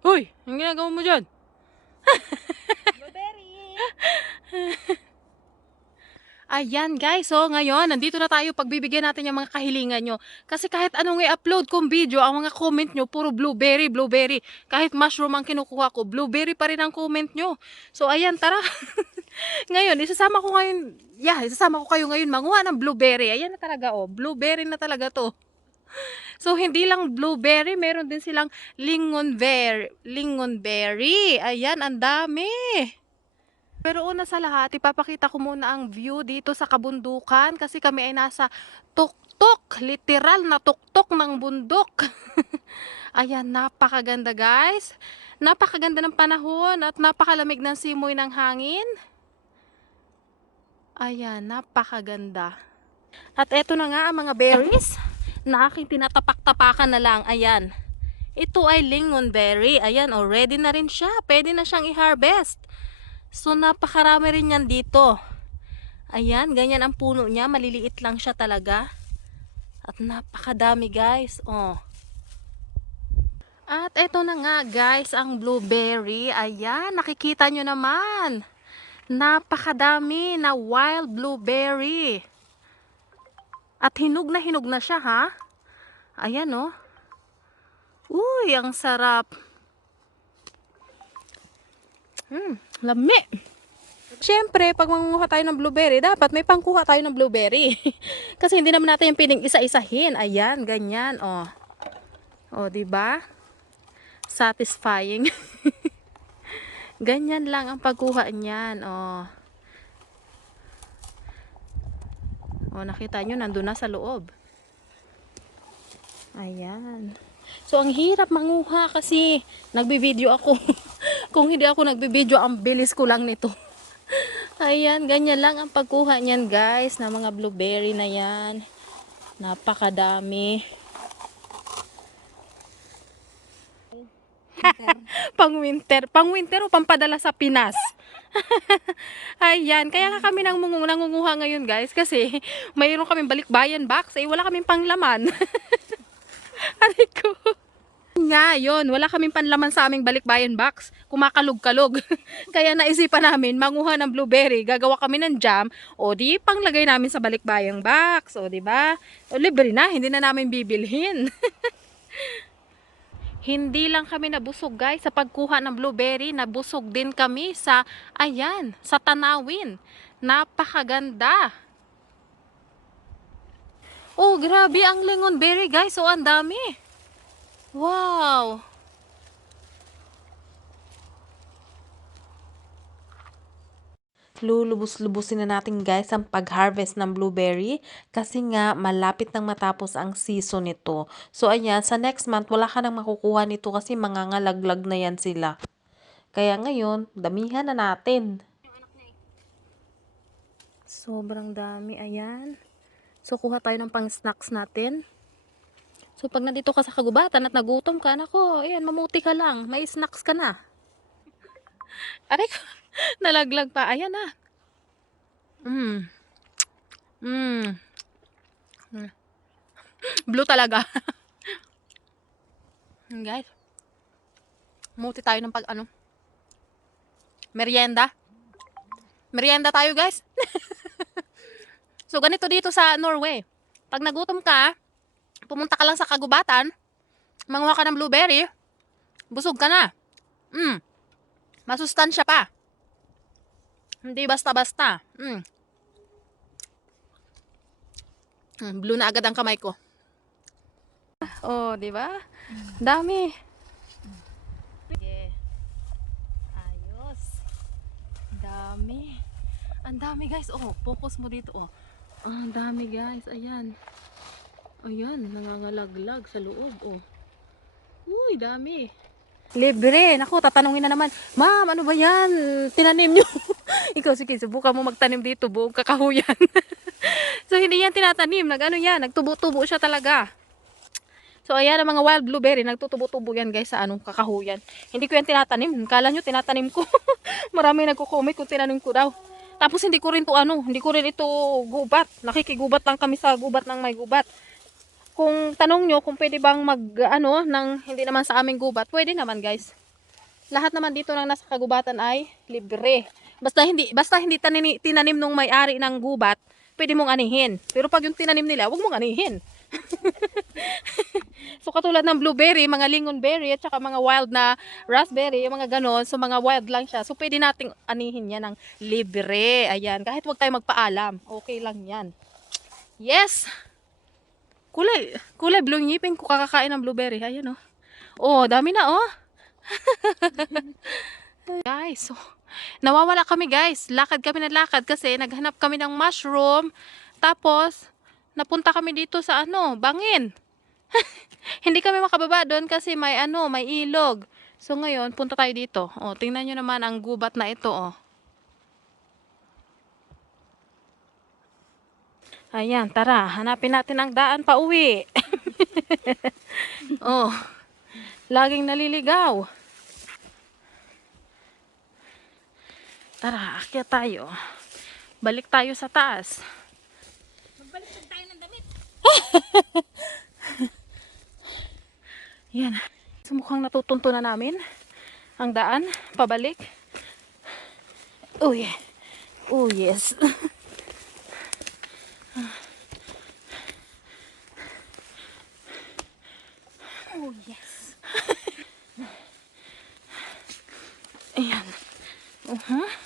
Hoy, ang ginagawa mo dyan? Blueberry! Ayan guys, so ngayon, nandito na tayo pagbibigyan natin yung mga kahilingan nyo. Kasi kahit anong i-upload kong video, ang mga comment nyo, puro blueberry, blueberry. Kahit mushroom ang kinukuha ko, blueberry pa rin ang comment nyo. So ayan, tara. ngayon, isasama ko ngayon, yeah, isasama ko kayo ngayon manguha ng blueberry. Ayan na talaga, oh, blueberry na talaga to. So, hindi lang blueberry, meron din silang lingonberry. Lingonberry. Ayan, ang dami. Pero una sa lahat, ipapakita ko muna ang view dito sa kabundukan kasi kami ay nasa tuktok, literal na tuktok ng bundok. Ayan, napakaganda guys. Napakaganda ng panahon at napakalamig ng simoy ng hangin. Ayan, napakaganda. At eto na nga ang mga berries na aking tinatapak-tapakan na lang. Ayan. Ito ay lingonberry. Ayan, already na rin siya. Pwede na siyang i-harvest. So, napakarami rin yan dito. Ayan, ganyan ang puno niya. Maliliit lang siya talaga. At napakadami guys. Oh. At eto na nga guys, ang blueberry. Ayan, nakikita nyo naman. Napakadami na wild blueberry. At hinog na hinog na siya ha. Ayan oh. Uy, ang sarap. Hmm, lami. Siyempre, pag mangunguha tayo ng blueberry, dapat may pangkuha tayo ng blueberry. Kasi hindi naman natin yung piling isa-isahin. Ayan, ganyan, oh. Oh, 'di ba? Satisfying. ganyan lang ang pagkuha niyan, oh. Oh, nakita nyo, nandun na sa loob. Ayan. So, ang hirap manguha kasi nagbibideo ako. Kung hindi ako nagbibideo, ang bilis ko lang nito. Ayan, ganyan lang ang pagkuha niyan guys, na mga blueberry na yan. Napakadami. Pang winter. Pang winter o pampadala sa Pinas. Ayan, kaya nga kami nang nangunguha ngayon guys kasi mayroon kaming balikbayan box eh wala kaming panglaman. Aray ko. Nga, yun. Wala kaming panlaman sa aming balikbayan box. Kumakalog-kalog. Kaya naisipan namin, manguha ng blueberry. Gagawa kami ng jam. O di, panglagay namin sa balikbayang box. O di ba? O libre na. Hindi na namin bibilhin. Hindi lang kami nabusog guys sa pagkuha ng blueberry, nabusog din kami sa, ayan, sa tanawin. Napakaganda. Oh, grabe ang lingonberry guys. Oh, ang dami. Wow. Lulubos-lubusin na natin guys ang pag-harvest ng blueberry kasi nga malapit nang matapos ang season nito. So ayan, sa next month wala ka nang makukuha nito kasi mangangalaglag na yan sila. Kaya ngayon, damihan na natin. Sobrang dami, ayan. So kuha tayo ng pang-snacks natin. So pag nandito ka sa kagubatan at nagutom ka, nako, ayan, mamuti ka lang. May snacks ka na. Aray ko, nalaglag pa. Ayan na. Mm. Mm. Mm. Blue talaga. Mm, Guys. Muti tayo ng pag ano. Merienda. Merienda tayo, guys. so ganito dito sa Norway. Pag nagutom ka, pumunta ka lang sa kagubatan, manguha ka ng blueberry, busog ka na. Mm. Masustansya pa. Hindi basta-basta. Mm. Mm, blue na agad ang kamay ko. Oh, di ba? Dami. Sige. Ayos. Dami. Ang dami, guys. Oh, focus mo dito, oh. Ah, Ang dami, guys. Ayan. Ayan, nangangalaglag sa loob, oh. Uy, dami. Libre. Naku, tatanungin na naman. Ma'am, ano ba yan? Tinanim nyo. Ikaw, sige, subukan mo magtanim dito. Buong kakahuyan. so, hindi yan tinatanim. Nag-ano yan? Nagtubo-tubo siya talaga. So, ayan ang mga wild blueberry. Nagtutubo-tubo yan, guys, sa anong kakahuyan. Hindi ko yan tinatanim. Kala nyo, tinatanim ko. Marami nagko-comment kung tinanim ko daw. Tapos, hindi ko rin to ano, hindi ko rin ito gubat. Nakikigubat lang kami sa gubat ng may gubat kung tanong nyo kung pwede bang mag ano ng hindi naman sa aming gubat, pwede naman guys. lahat naman dito ng nasa kagubatan ay libre. Basta hindi basta hindi tanini, tinanim nung may-ari ng gubat, pwede mong anihin. Pero pag yung tinanim nila, wag mong anihin. so katulad ng blueberry, mga lingonberry at saka mga wild na raspberry, yung mga ganon, so mga wild lang siya. So pwede nating anihin yan ng libre. Ayan, kahit wag tayo magpaalam, okay lang yan. Yes! Kulay, kulay blue ngipin ko kakakain ng blueberry. Ayan oh. Oh, dami na oh. guys, so, nawawala kami guys. Lakad kami na lakad kasi naghanap kami ng mushroom. Tapos, napunta kami dito sa ano, bangin. Hindi kami makababa doon kasi may ano, may ilog. So ngayon, punta tayo dito. Oh, tingnan nyo naman ang gubat na ito, oh. Ayan, tara, hanapin natin ang daan pa uwi. oh, laging naliligaw. Tara, akyat tayo. Balik tayo sa taas. Magbaliktad tayo ng damit. Yan. So, mukhang natutunto na namin ang daan pabalik. Oh yeah. Oh yes. Oh, yes. Ayan. Uh-huh.